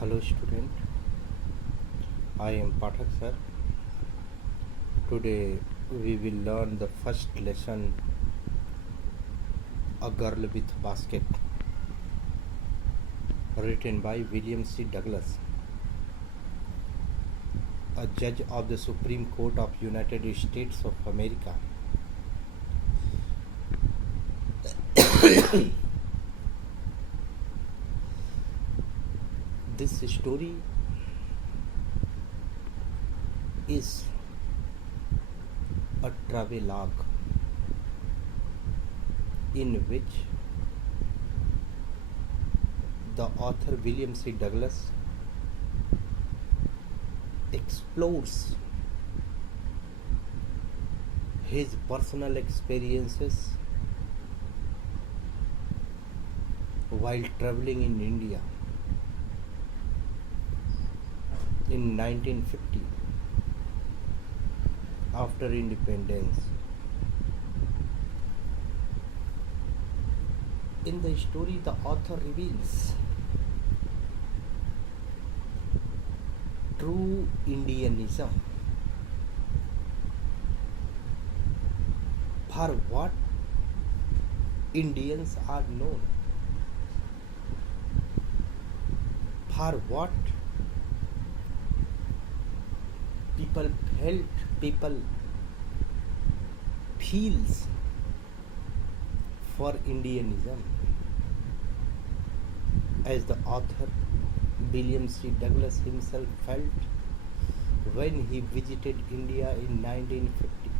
Hello student, I am Pathak sir. Today we will learn the first lesson, A Girl with Basket, written by William C. Douglas, a judge of the Supreme Court of United States of America. This story is a travelogue in which the author William C. Douglas explores his personal experiences while traveling in India in 1950 after independence. In the story, the author reveals true Indianism, for what Indians are known, for what people felt, people feels for Indianism, as the author William C. Douglas himself felt when he visited India in 1950.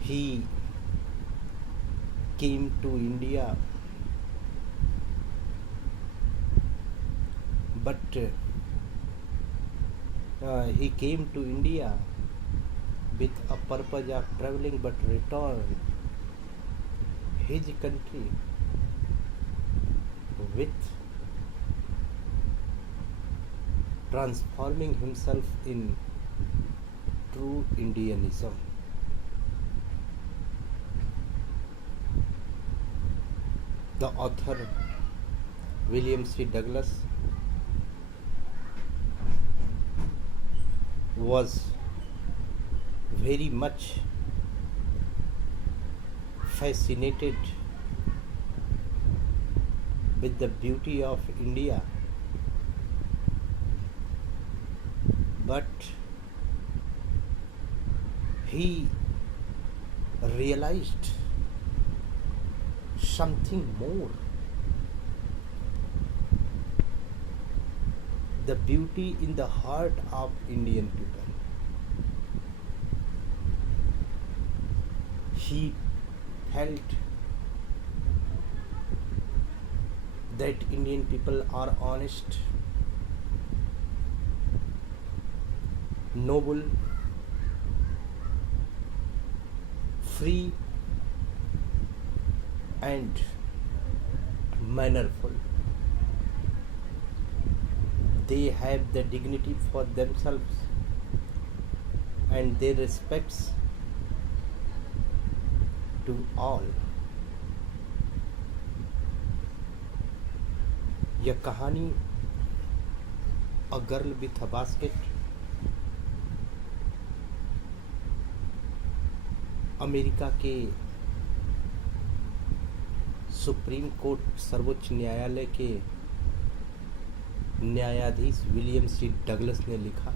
He came to India, but he came to India with a purpose of traveling, but returned his country with transforming himself in true Indianism. The author William C. Douglas was very much fascinated with the beauty of India, but he realized something more, the beauty in the heart of Indian people. He felt that Indian people are honest, noble, free, and mannerful. They have the dignity for themselves and their respects to all. यह कहानी a girl with a basket America के supreme court सर्वोच्च न्यायालय के न्यायाधीश William सी Douglas ने लिखा।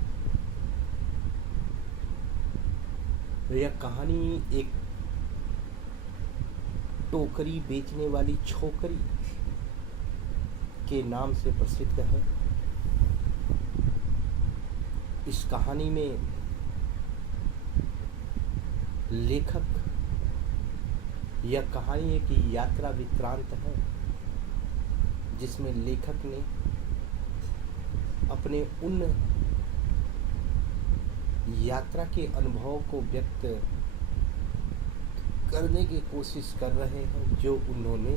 यह कहानी एक टोकरी बेचने वाली छोकरी के नाम से प्रसिद्ध है। इस कहानी में लेखक, यह कहानी एक यात्रा वृत्तांत है जिसमें लेखक ने अपने उन यात्रा के अनुभव को व्यक्त करने की कोशिश कर रहे हैं जो उन्होंने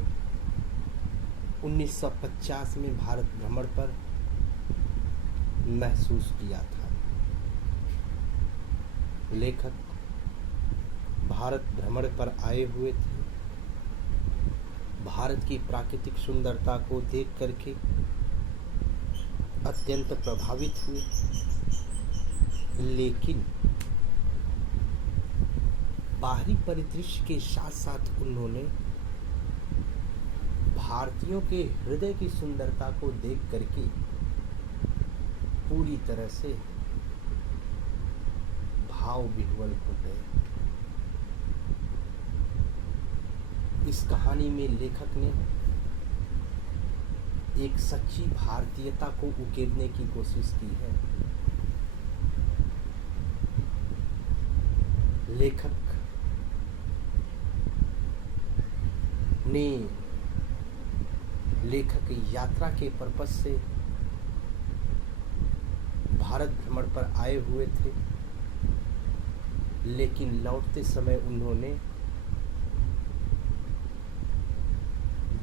1950 में भारत भ्रमण पर महसूस किया था। लेखक भारत भ्रमण पर आए हुए थे। भारत की प्राकृतिक सुंदरता को देख करके अत्यंत प्रभावित हुए, लेकिन बाहरी परिदृश्य के साथ साथ उन्होंने भारतीयों के हृदय की सुंदरता को देख करके पूरी तरह से भाव विह्वल हो गए। इस कहानी में लेखक ने एक सच्ची भारतीयता को उकेरने की कोशिश की है। लेखक ने लेखक यात्रा के पर्पस से भारत भ्रमण पर आए हुए थे, लेकिन लौटते समय उन्होंने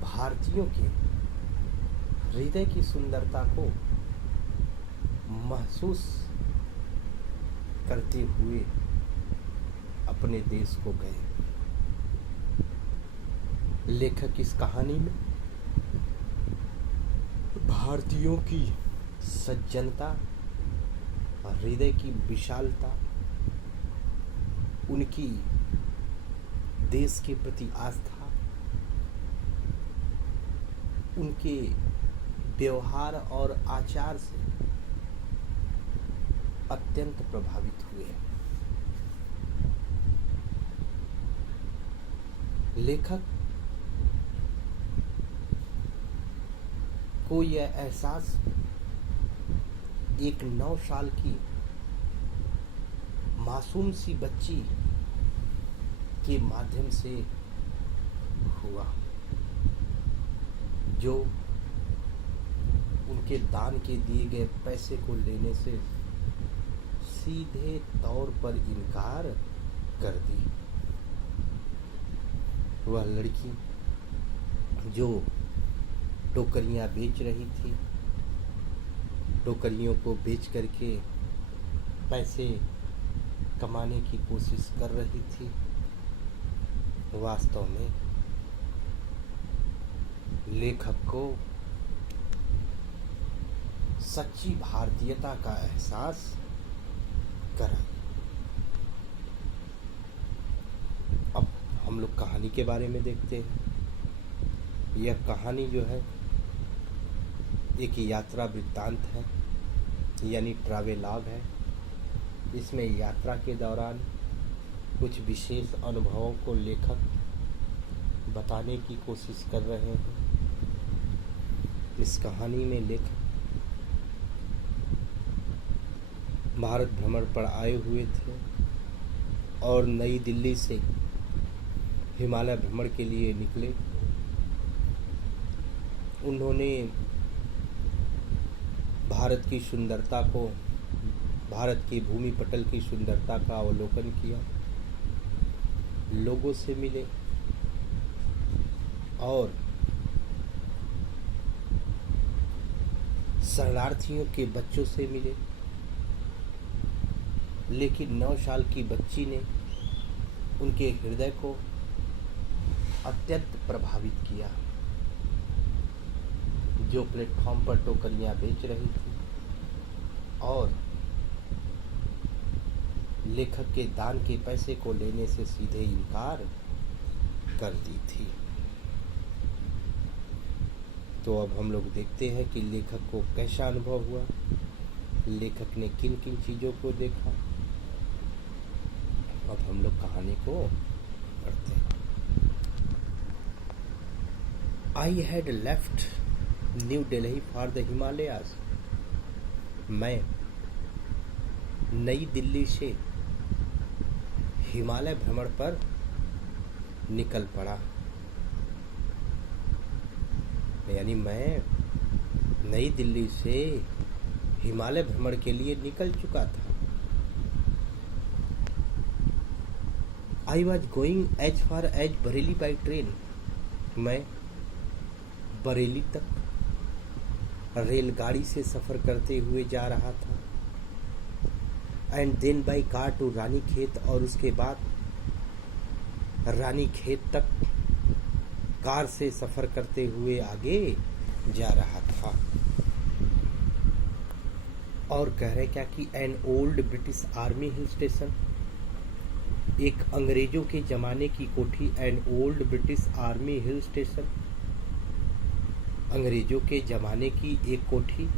भारतीयों के हृदय की सुंदरता को महसूस करते हुए अपने देश को गए। लेखक इस कहानी में भारतीयों की सज्जनता, हृदय की विशालता, उनकी देश के प्रति आस्था, उनके व्यवहार और आचार से अत्यंत प्रभावित हुए। लेखक को यह एहसास एक 9 साल की मासूम सी बच्ची के माध्यम से हुआ, जो उनके दान के दिए गए पैसे को लेने से सीधे तौर पर इनकार कर दी। वह लड़की जो टोकरियां बेच रही थी, टोकरियों को बेच करके पैसे कमाने की कोशिश कर रही थी, वास्तव में लेखक को सच्ची भारतीयता का एहसास कराई। अब हम लोग कहानी के बारे में देखते हैं। यह कहानी जो है एक यात्रा वृत्तांत है, यानी ट्रैवेलॉग है। इसमें यात्रा के दौरान कुछวิเศษ अनुभवों को लेखक बताने की कोशिश कर रहे हैं। इस कहानी में लेखक भारत भ्रमण पर आए हुए थे और नई दिल्ली से हिमालय भ्रमण के लिए निकले। उन्होंने भारत की सुंदरता को, भारत के भूमि पटल की सुंदरता का अवलोकन किया, लोगों से मिले और शरणार्थियों के बच्चों से मिले। लेकिन 9 साल की बच्ची ने उनके हृदय को अत्यंत प्रभावित किया, जो प्लेटफॉर्म पर टोकरियां बेच रही थी और लेखक के दान के पैसे को लेने से सीधे इनकार कर दी थी। तो अब हम लोग देखते हैं कि लेखक को कैसा अनुभव हुआ, लेखक ने किन किन चीज़ों को देखा। अब हम लोग कहानी को पढ़ते हैं। I had left new Delhi for the Himalayas. मैं नई दिल्ली से हिमालय भ्रमण पर निकल पड़ा, यानी मैं नई दिल्ली से हिमालय भ्रमण के लिए निकल चुका था। I was going as far as Bareilly by train. मैं बरेली तक रेलगाड़ी से सफ़र करते हुए जा रहा था। And then by car to Ranikhet, और उसके बाद रानीखेत तक कार से सफर करते हुए आगे जा रहा था। और कह रहे क्या कि an old British army hill station, एक अंग्रेजों के जमाने की कोठी। An old British army hill station, अंग्रेजों के जमाने की एक कोठी।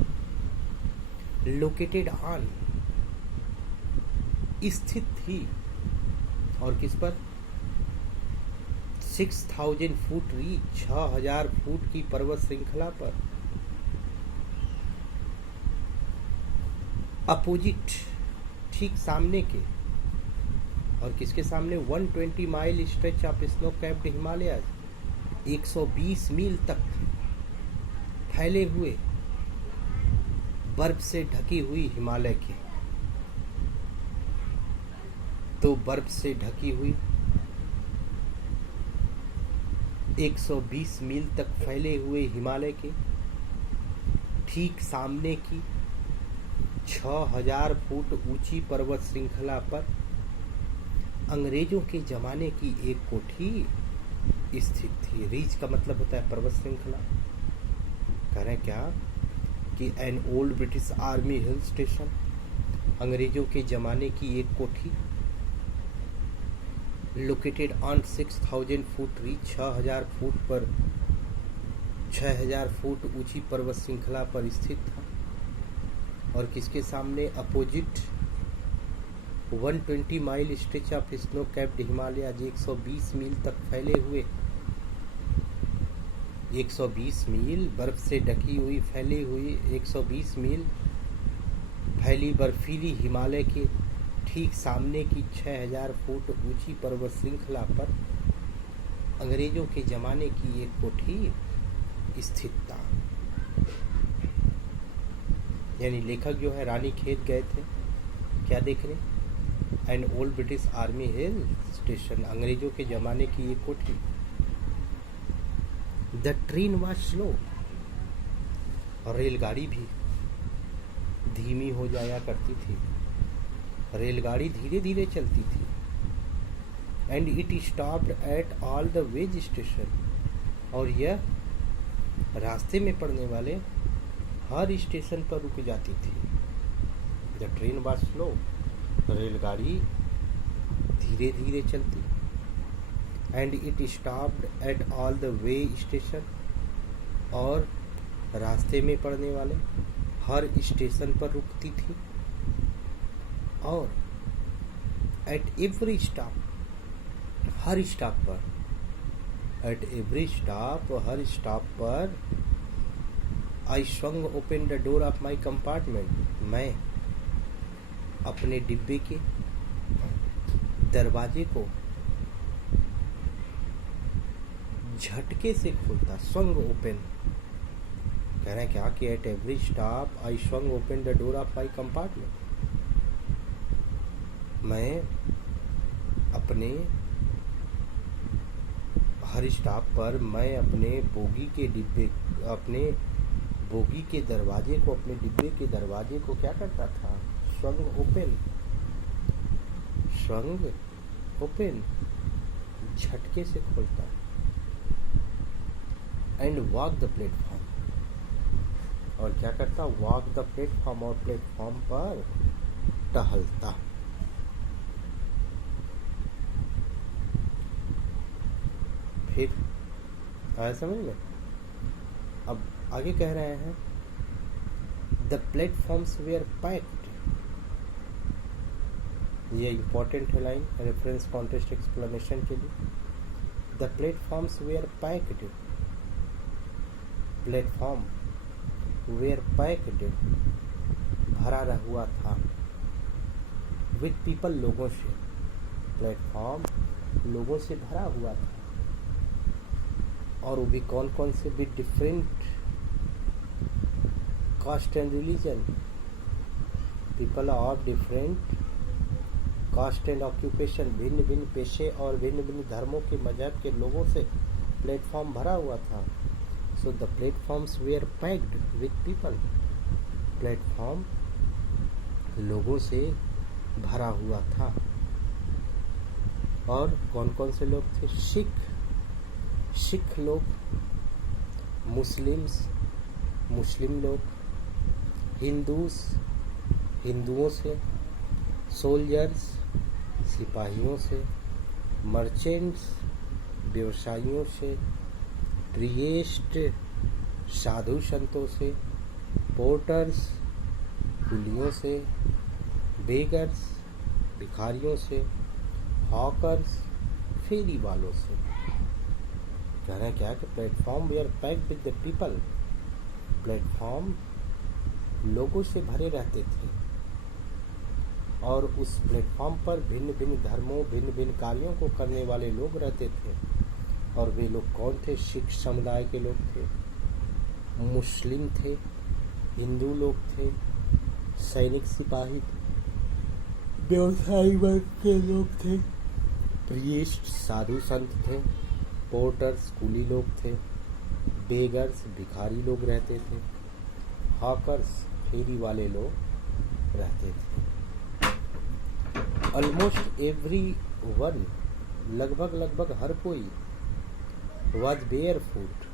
लोकेटेड ऑन, स्थित थी, और किस पर? 6000 फुट रीच, 6000 फुट की पर्वत श्रृंखला पर। अपोजिट, ठीक सामने के, और किसके सामने? 120 mile stretch of snow capped Himalaya, 120 मील तक फैले हुए बर्फ से ढकी हुई हिमालय के। तो बर्फ से ढकी हुई 120 मील तक फैले हुए हिमालय के ठीक सामने की 6000 फुट ऊंची पर्वत श्रृंखला पर अंग्रेजों के जमाने की एक कोठी स्थित थी। रीच का मतलब होता है पर्वत श्रृंखला। कह रहे क्या कि an old British army hill station, अंग्रेजों के जमाने की एक कोठी, located on 6000 foot reach, 6000 foot पर 6000 फुट ऊंची पर्वत श्रृंखला पर स्थित था। और किसके सामने? Opposite 120 mile stretch of snow capped Himalaya, 120 मील तक फैले हुए, 120 मील बर्फ से ढकी हुई फैली हुई 120 मील फैली बर्फीली हिमालय के ठीक सामने की 6000 फुट ऊंची पर्वत श्रृंखला पर अंग्रेजों के जमाने की एक कोठी स्थित था। यानी लेखक जो है रानी खेत गए थे, क्या देख रहे? An old British army hill station, अंग्रेजों के जमाने की एक कोठी। द ट्रेन वाज स्लो, और रेलगाड़ी भी धीमी हो जाया करती थी, रेलगाड़ी धीरे धीरे चलती थी। And it stopped at all the ways station, और यह रास्ते में पड़ने वाले हर स्टेशन पर रुक जाती थी। द ट्रेन वाज स्लो, रेलगाड़ी धीरे धीरे चलती। And it stopped at all the way station, और रास्ते में पड़ने वाले हर स्टेशन पर रुकती थी। और एट एवरी स्टॉप, हर स्टॉप पर, एट एवरी स्टॉप, हर स्टॉप पर, I swung open the door of my compartment, मैं अपने डिब्बे के दरवाजे को झटके से खोलता। स्वंग ओपन, कह रहे हैं क्या कि eight every stop I swung open the door of my compartment, मैं अपने हर स्टॉप पर मैं अपने बोगी के दरवाजे को, अपने डिब्बे के दरवाजे को क्या करता था? स्वंग ओपन, झटके से खोलता। एंड वॉक द प्लेटफॉर्म, और क्या करता? वॉक द प्लेटफॉर्म, और प्लेटफॉर्म पर टहलता। फिर आया समझ में? अब आगे कह रहे हैं द प्लेटफॉर्म्स वेयर पैक्ड, ये इंपॉर्टेंट है लाइन रेफरेंस कॉन्टेक्स्ट एक्सप्लेनेशन के लिए। The platforms were packed, platform were packed, भरा हुआ था, विद पीपल, लोगों से, प्लेटफॉर्म लोगों से भरा हुआ था। और वो भी कौन कौन से? With different caste and religion, people of different caste and occupation, भिन्न भिन्न पेशे और भिन्न भिन्न धर्मों के मजहब के लोगों से प्लेटफॉर्म भरा हुआ था। So the platforms were packed with people, platform लोगों से भरा हुआ था। और कौन कौन से लोग थे? सिख लोग, मुस्लिम लोग, हिंदुओं से, सोल्जर्स सिपाहियों से, मर्चेंट्स व्यवसायियों से, प्रिएस्ट साधु संतों से, पोर्टर्स कुलियों से, बेगर्स भिखारियों से, हॉकर्स फेरी वालों से। कह रहे हैं क्या कि platform we are packed with the people, platform लोगों से भरे रहते थे और उस प्लेटफॉर्म पर भिन्न भिन्न धर्मों, भिन्न भिन्न कार्यों को करने वाले लोग रहते थे। और वे लोग कौन थे? सिख समुदाय के लोग थे, मुस्लिम थे, हिंदू लोग थे, सैनिक सिपाही, व्यवसायी वर्ग के लोग थे, प्रीस्ट साधु संत थे, पोर्टर्स कुली लोग थे, बेगर्स भिखारी लोग रहते थे, हॉकर्स फेरी वाले लोग रहते थे। ऑलमोस्ट एवरी वन, लगभग हर कोई, वॉज बेयर फुट,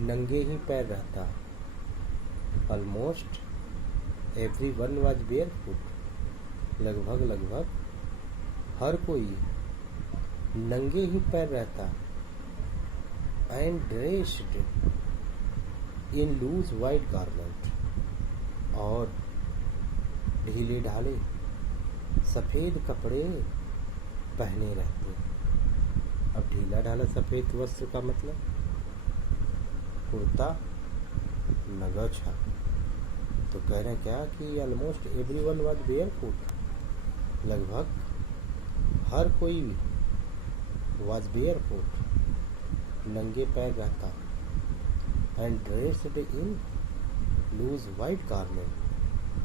नंगे ही पैर रहता। Almost every one was bare foot, लगभग हर कोई नंगे ही पैर रहता। And dressed in loose white garment, और ढीले ढाले सफ़ेद कपड़े पहने रहते। अब ढीला ढाला सफ़ेद वस्त्र का मतलब कुर्ता न गमछा। तो कह रहे हैं क्या कि almost every one was bare foot, लगभग हर कोई वॉज बेयर फुट, नंगे पैर रहता। And dressed in loose white garment,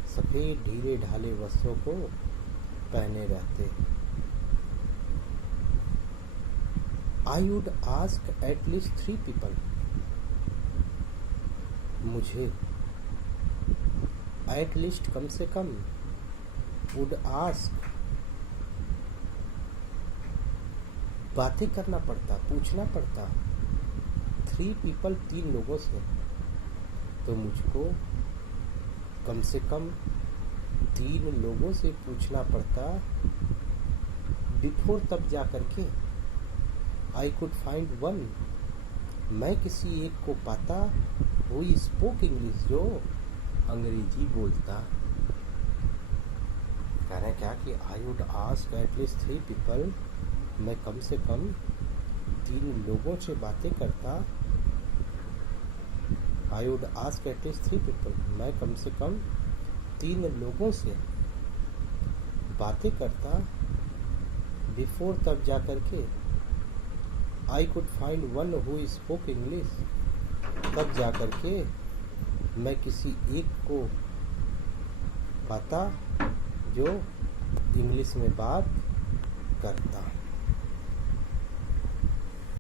सफ़ेद ढीले ढाले वस्त्रों को पहने रहते। I would ask at least 3 people, मुझे एट लीस्ट कम से कम, वुड आस्क बातें करना पड़ता, पूछना पड़ता, 3 people 3 लोगों से। तो मुझको कम से कम 3 लोगों से पूछना पड़ता बिफोर, तब जा करके आई कुड फाइंड वन, मैं किसी एक को पाता, वो स्पोक इंग्लिश, जो अंग्रेजी बोलता। कह रहे हैं क्या कि आई would ask at least 3 people, मैं कम से कम 3 लोगों से बातें करता। आई would ask at least 3 people, मैं कम से कम 3 लोगों से बातें करता बिफोर, तब जा करके I could find one who spoke English, तब जा करके मैं किसी एक को पाता जो इंग्लिश में बात करता।